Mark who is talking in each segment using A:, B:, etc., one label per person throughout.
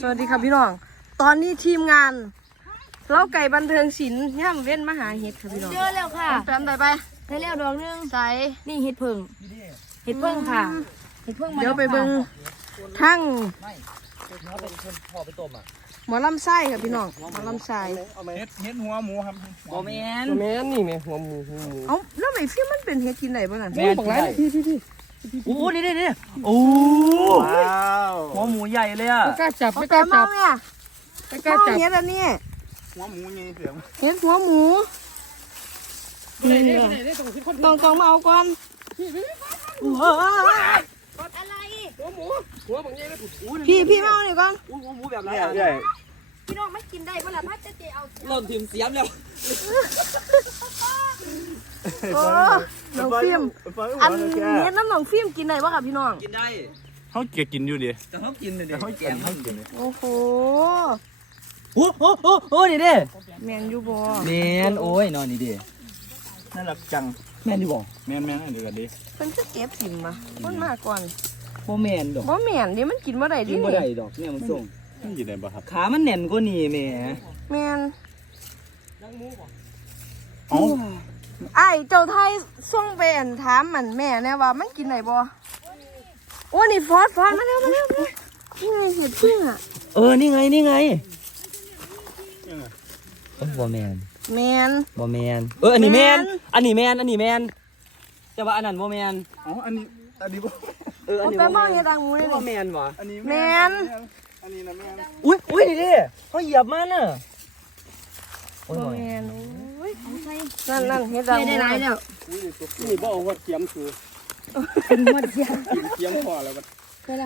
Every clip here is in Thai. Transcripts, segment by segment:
A: สวัสดีครับพี่น้อง ตอนนี้ทีมงานเล่าไก่บันเทิงศิลป์ย่ำเว้นมหาเห็ดครับพี่น้อง
B: เจอแล้วค่ะ
A: แปมได้ไป
B: ได้แล้วดอกนึง
A: ใส่
B: นี่เห็ดผึ่งเห็ดผึ่งค่ะเห็ดผึ่งมา
A: เดี๋ยวไปเบิ่งทั้ง
C: พอไปต้มอ่ะ
A: หมอลำไส้ครับพี่น้องหมอลำไส้
C: เฮ็ดหัวหมูครับโมเมน
D: แม่นี่แม่หัวหมู
A: เอ้าแล้วไอ้ฟิล์มมันเป็นเห็ดกินไหนบ้างอ่ะ
C: แม่บอกไรพี่โอ้นี่โอ้หัวหมูใหญ่เลยอ่ะ
D: ไม่กล้าจับ
A: เอา
D: ไม่ก
A: แต่
D: ล้า
A: เมา
D: จับ
A: เนี่ย
D: ไม่กล้า
A: เมา
D: จับ
A: เห็ดอันนี้
C: หัวหมูไงเสียง
A: เห็ดหัวหมูนี่ต้องมาเอาก่อน
B: อะไร
D: หัวบางอย่างเลย
A: พี่เมาหน่อยก่อน
C: หัวหมูแบบไรอ่ะใหญ่
B: พี่น้องไม่กินได้เมื่อไหร่พัดจะเอา
C: เริ่มถิ่มเสียมแล้ว
A: โอ้น้องฟิล์มอันเห็ดน้ำน้องฟิล์มกินไหนบ้างครับพี่น้อง
C: กินได้
E: เขาเกียกินอยู่ดิ
C: แต่เขากินเลย
E: เขากินเขากิน
A: โอ้โห
C: โอ้นี่เด้
A: แมงยูบอ
C: แมนโอ้ยนอนนี่เด้น่ารักจังแมนดีบ่
E: แม่นอันเดียวกันดิ
A: เพิ่นจะเก็บถิ่มมามันมาก่อน
C: โมแมนดอก
A: บ่แม่นดิมันกินบ่ได้ดิ
C: กินบ่ได้ดอกเนี่ยมันส่ง
E: มันกินได้ป่ะครับ
C: ขามันแน่นกว่านี่แม่
A: แม่น
E: เอ้า
A: ไอ้เจ้าไทยส่งไปอันถามมันแม่แน่ว่ามันกินได้บ่โอ้นี่ฟอสมาเร็วนี่ไงเห็ดพึ่งอ่ะ
C: นี่ไงบ่แมน
A: แม่น
C: บ่แมนอันนี้แมน
A: แม่น
C: อันนี้แมนแต่ว่าอันนั้นบ่แมน
E: อ๋ออันนี้บ่
C: อัน
A: เอา
C: นี้
A: ไป
C: บ่
A: มอง
C: แม
A: เฮ็
C: น
A: ดดังหมูเลย
C: บ่
A: นี่
C: แมนวะ
E: อันนี้
A: แม่น
E: อันนี้นะแม่น
C: อุ้ยนี่ดิเขาเหยียบมันน่ะโอ้ย
A: บ่
C: บ่
A: แม่นโอ้ยนั่นเฮ็ด
B: ได้
A: ดังหมู
B: หลายแล้ว
E: นี่บ่เอาว่าเกียมคือ
B: เป็นหมดเสีย
E: เกียมพอแล้วมัน
B: ใช่ละ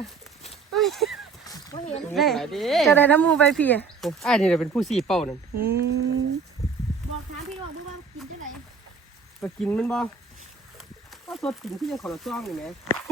A: ได้จะได้น้ำหมูไปพี่
D: ไอ้นี่เป็นผู้สี่เป้านั่น
B: บอกถามพี่น้องว่ากินจะไหน
D: ไปกินมันบ่ก็สดกินที่ยังขอละซ่องนี่แหม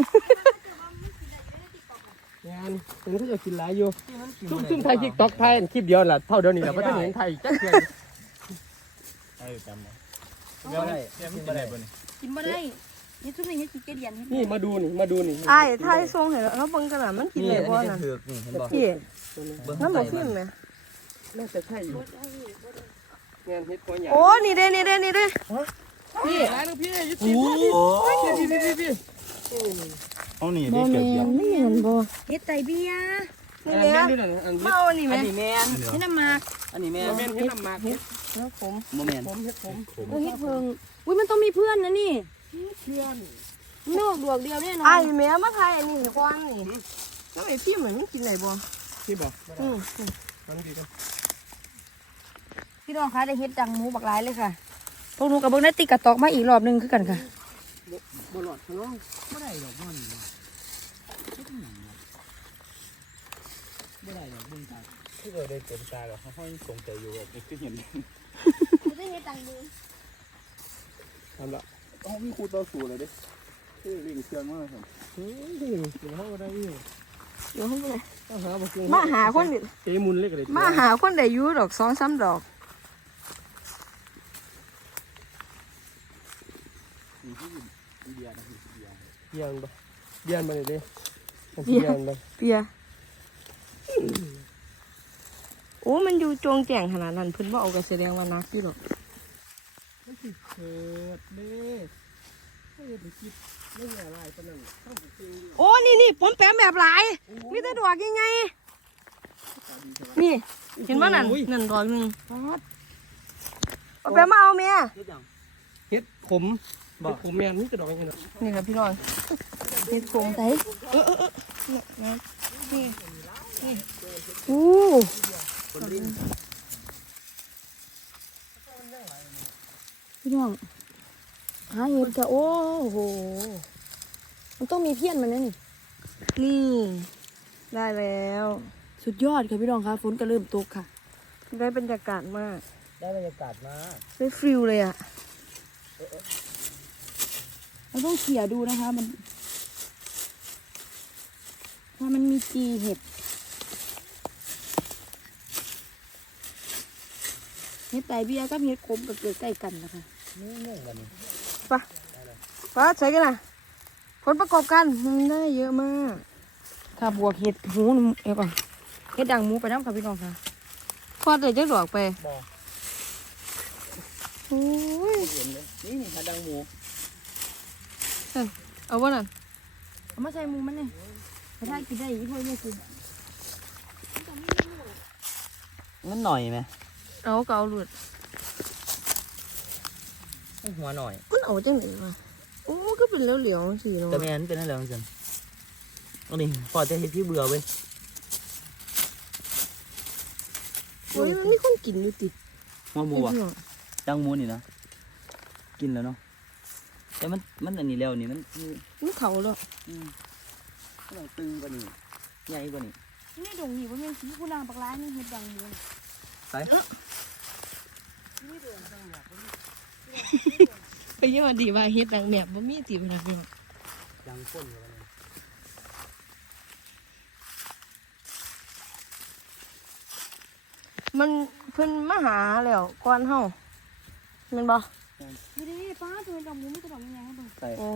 D: งานเป็นเขาจะกินหลายอยู่ซุ่มไทยทิกต็อกไทยคลิปเดียวล่ะเท่าเดียวนี่แหละเพราะจะเห็นไทยจักเทื่อ
E: ไอ้จำนะเดี๋ยวเกียมกินได้ป่ะนี่
B: กินบ่ได้นี่ทุกอย่างเห็ดกินเกลียน
D: นี่มาดูนี่
A: ไอ้ไทยส่งให้แล้วเบิ่งกันน่ะมันกินได้บ่นั่น
C: ถือกนี่เห็นบ่
A: พี่
C: เบิ่ง
A: น้ำหมูฟิล์มแหม
D: น่าจะใช่อยู่งานเฮ็ดหัวใหญ่
A: โอ้นี่เด้นี่
D: นี่ร้านพี่ยุติพี่
E: เอานี่ได้เกียบ
A: ไม่เห็นบ่
B: เห็ดไตเบีย
A: นี่
D: แม่
A: แหละ
D: ดูหน่อยอัน
A: มาเอาอันนี้ไหม
C: อันนี้แมน
B: เห็ดน้ำหมาก
C: อันนี้แมน
D: แม่เฮ็ดน้ำหมากเฮ็ด
A: แล้วผม
C: บ่แมน
D: ผมเฮ็ดผม
B: เห็ดเพิงอุ้ยมันต้องมีเพื่อนนะนี่เพื่อนนอกดวกเดียวแน่นอ
A: ไอ้
B: น
A: แม่มาไทยอันนี้ให้กว้างนี่แล้วไอ้พี่เหมือนมันกินไหนบ่
D: ที่บอก
A: อืม
D: มันดีกัน
B: พี่น้องคะได้เห็ดดังหมูบักหลายเลยค่ะพวกหนูกับเบิ้งได้ติกกระตอกมาอีกรอบนึงคือกันค่ะ
D: บ่หลอดเขาเนาะ
C: บ่ได้ดอกมันบ่ได้ดอกเบิ่งตา
E: ที่เราได้เต็มตาแล้วเขาค่อยสงใจอยู่แบบนี้คือเห็น
B: ได้เห็ดดังหมู
D: ทำละ
E: เขามีคู่ต่อสู้เลยดิคือลิงเชื่องมากครับ
D: กินห้องได้อยู่
A: เดี๋ยวให้ไป
D: ต้องหาบ่กิน
A: มาหาคนดิ
D: เตมุนเล็กเลย
A: มาหาคนได้อยู่ดอก2-3ดอก
E: มีที่เดียนะเดีย
D: เบียนบ่เบียนมาเลยดิเบียนบ่
A: เปียโอ้มันอยู่จงแจ้งขนาดนั้นเพิ่นบ่เอาก็แสดงว่านักอยู่ดอก
D: มันสิเกิดเด้ไม่ได้คิดไม่ได้อะไรปานนั้นทำจริง
A: โอ้นี่ผมแปมแบบหลายมีแต่ดอกยังไงนี่เห็นบ่นั่นนั่นดอกนึงเอาแปมมาเอาแม่
C: เฮ็ดหยัง
D: เฮ็ดขมบอกขมแม่นนี่จะดอกยังไง
A: นี่ครับพี่น้องเฮ็ดโครงไตนี่อู้
B: พี่น้องหาเห็ดค่ะโอ้โหมันต้องมีเพี้ยนมันนะนี่
A: นี่ได้แล้ว
B: สุดยอดค่ะพี่น้องคะฝนก็เริ่มตกค่ะ
A: ได้บรรยากาศมาก
C: ได้บรรยากาศมาก
A: ได้ฟิลเลยอ่ะ
B: เราต้องเขี่ยดูนะคะมันถ้ามันมีจีเห็ดเห็ดไตเบียกับเห็ดขมก็เกิดใกล้กันนะคะ
A: ป้าใช้กันนะผลประกอบกันมันได้เยอะมาก
B: ถ้าบวกเห็ดหูเดี๋ยวก่อนเฮ็ดดังหมูไปน้ำกับพี่น้องค่ะ
A: พอเดี๋ยวจะดอกไป
C: บ่
A: โอ้ย
C: เห็นเลยนี่หาดังหมู
A: เอาว่านั่น
B: เอามาใส่หมูมันนี่ไปได้กินได้อีกพวกนี้กิน
C: มันหน่อยไหม
A: เอาเกาหลุด
C: หัวหน่อย
A: มันเอาจังไหนวะโอ้ก็เป็นเหลวๆสิเนาะ
C: แต่แม่นเป็นอะไรของฉันเอาดิพอจะเห็นพี่เบื่อเว้ย
A: โอ้ยมันมีคนกินอยู่ติ
C: หัวหมูอ่ะ
A: พี่น้อง
C: ดังหมูนี่นะกินแล้วเนาะแต่มันอันนี้แล้วนี่มัน
A: มันเขาแล้ว
C: มันตึงกว่านี้ใหญ่กว่านี้
B: นี่ดงนี่ว่าเป็นสีผู้นางปักร้ายนี่เฮ็ดดังหมู
C: ใส่
A: ไปเยี่ยมดีว่าเฮ็ดดังแมบบ่มีติบ่ล่ะพี่น้อง
C: ดังก้นกว่านี้
A: มันเพิ่นมาหาแล้วก่อนเฮาแม่นบ่
B: นี่ดิป้าตัวดังหมูไม่ตัวดังยังไงให้เบิ่ง
C: ใส่
A: โอ้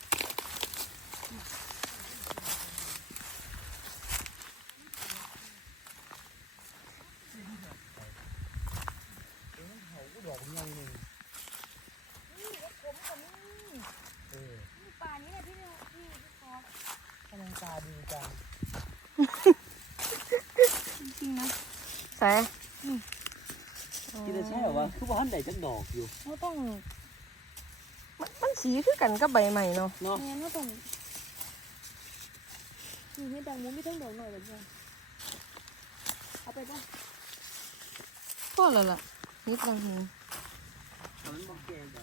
B: ป่านี้แหละพี่ขอก
C: ำลังตาดีจัง
B: จริงๆนะ
A: ใส่
C: กินได้ใช่เหรอวะคือว่าหันได้จักดอกอยู่
B: เราต้อง
A: มันสีคือกันกับใบใหม่เนาะ
C: เนาะ
B: งั้นเราต้องนี่เฮ็ดดังหมูไม่ต้องดอกหน่อยแบบนี้เอาไปป่ะ
A: พอแล้วล่ะนิดนึง
C: มันบอกแกจ้ะ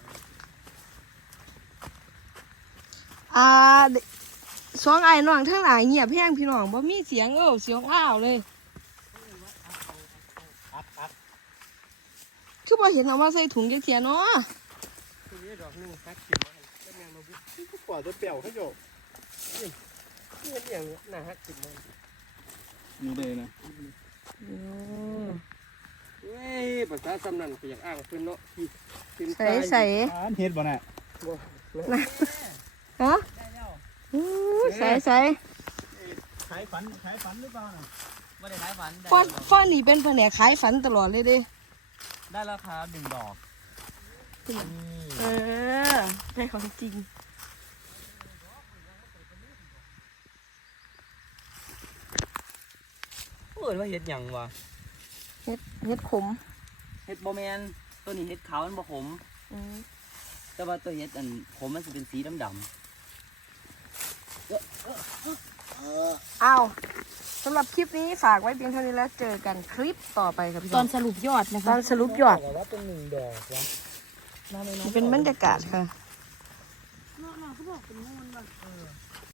A: สองไอ้น้องทั้งหลายเงียบแห้งพี่น้องบ่มีเสียงเสียงอ้าวเลยคือบ่เห็นเอามาใส่ถุงจักเทียเนาะ
D: ทีนี้ดอกนึงฮักกินมาแล้วแมงมาบุกปล่อยตัวเปรี้ยวให้โยกนี่อย่างน่าฮักกินมา
E: นี่เลยนะ
D: เว้ยภาษาสำนันก็อยากอ้างเพิ่นเนาะที่กิน
A: ใส่ใส่
E: เฮ็ดบ่น่ะ
A: ฮะใส่ใส่
E: ขายฝันหรือเปล่าน่ะ
C: ไม่ได้ขายฝันได้
A: ฟ้อนนี่เป็นแผนกขายฝันตลอดเลยเด้
C: ได้ราคา1 ดอก
A: เออได้ของจริง
C: เปิดว่าเห็ดหยังวะ
A: เฮ็ดขม
C: เห็ดบอแมนตัวนี้เห็ดขาวมันบ่ขม แต่ว่าตัวเห็ดอันขมมันจะเป็นสีดำ
A: อ้าวสำหรับคลิปนี้ฝากไว้เพียงเท่านี้แล้วเจอกันคลิปต่อไปครับพี่
B: ตอนสรุปยอดนะ
A: ต
B: คะ
A: อนสรุปยอด
C: ว่าเป็น1 ดอกวะ
A: เป็นบรรยากาศค่ะ
B: เขาบอกเป็นมูลแบบ